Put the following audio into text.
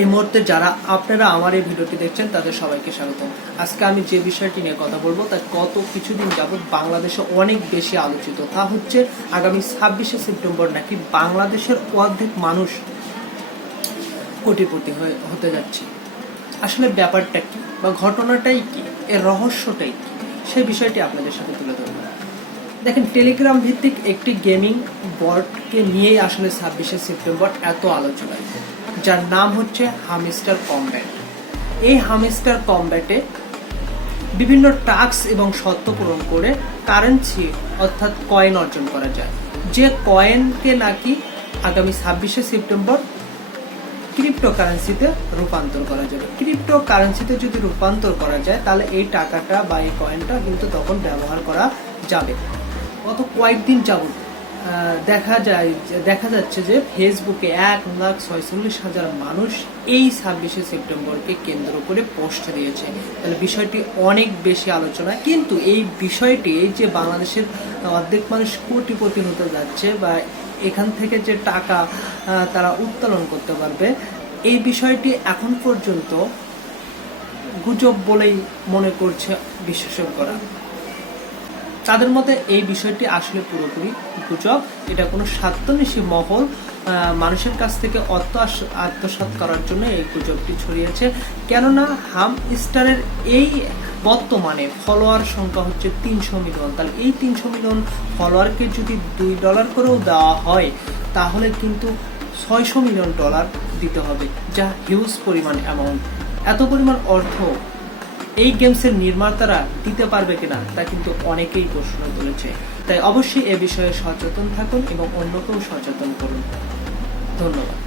এই মুহূর্তে যারা আপনারা আমার এই ভিডিওটি দেখছেন তাদের সবাইকে স্বাগত। আজকে আমি যে বিষয়টি নিয়ে কথা বলবো তা গত কিছুদিন যাবৎ বাংলাদেশে অনেক বেশি আলোচিত। তা হচ্ছে আগামী 26শে সেপ্টেম্বর নাকি বাংলাদেশের অর্ধেক মানুষ কোটিপতি হতে যাচ্ছে। আসলে ব্যাপারটা কি বা ঘটনাটাই কি, এর রহস্যটাই কি, সেই বিষয়টি আপনাদের সাথে তুলে ধরব। দেখেন, টেলিগ্রাম ভিত্তিক একটি গেমিং বটকে নিয়েই আসলে 26শে সেপ্টেম্বর এত আলোচনায়, যার নাম হচ্ছে হামস্টার কমব্যাট। এই হামস্টার কমব্যাটে বিভিন্ন টাস্ক এবং শর্ত পূরণ করে কারেন্সি অর্থাৎ কয়েন অর্জন করা যায়, যে কয়েনকে নাকি আগামী 26শে সেপ্টেম্বর ক্রিপ্টো কারেন্সিতে রূপান্তর করা যাবে। ক্রিপ্টো কারেন্সিতে যদি রূপান্তর করা যায় তাহলে এই টাকাটা বা এই কয়েনটা কিন্তু তখন ব্যবহার করা যাবে। গত কয়েকদিন যাবত দেখা যাচ্ছে যে ফেসবুকে 1,46,000 মানুষ এই 26শে সেপ্টেম্বরকে কেন্দ্র করে পোস্ট দিয়েছে। তাহলে বিষয়টি অনেক বেশি আলোচনা। কিন্তু এই বিষয়টি, এই যে বাংলাদেশের অর্ধেক মানুষ কোটিপতি হতে যাচ্ছে বা এখান থেকে যে টাকা তারা উত্তোলন করতে পারবে, এই বিষয়টি এখন পর্যন্ত গুজব বলেই মনে করছে বিশেষজ্ঞরা। তাদের মতে এই বিষয়টি আসলে পুরোপুরি গুজব। এটা কোনো স্বার্থন্বেষী মহল মানুষের কাছ থেকে অর্থ আত্মসাৎ করার জন্য এই গুজবটি ছড়িয়েছে। কেননা হামস্টারের এই বর্তমানে ফলোয়ার সংখ্যা হচ্ছে 300 মিলিয়ন। তাহলে এই 300 মিলিয়ন ফলোয়ারকে যদি $2 করেও দেওয়া হয় তাহলে কিন্তু $600 মিলিয়ন দিতে হবে, যা হিউজ পরিমাণ অ্যামাউন্ট। এত পরিমাণ অর্থ এই গেমসের নির্মাতারা দিতে পারবে কিনা তা কিন্তু অনেকেই প্রশ্ন তুলেছে। তাই অবশ্যই এ বিষয়ে সচেতন থাকুন এবং অন্যকেও সচেতন করুন। ধন্যবাদ।